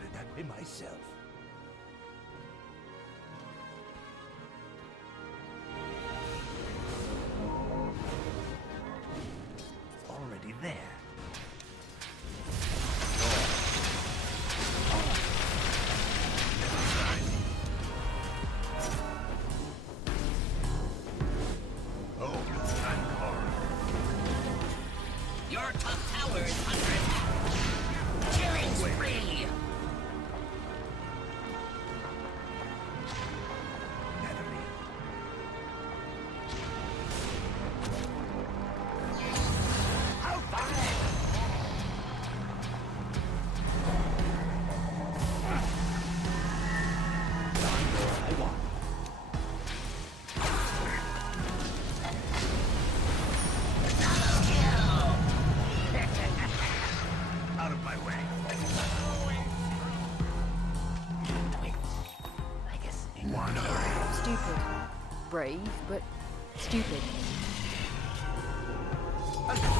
get it that way myself. It's already there. Your top tower is under attack. Killing spree. Natalie. How far? I want. Out of my way. Stupid. Brave, but stupid. I'll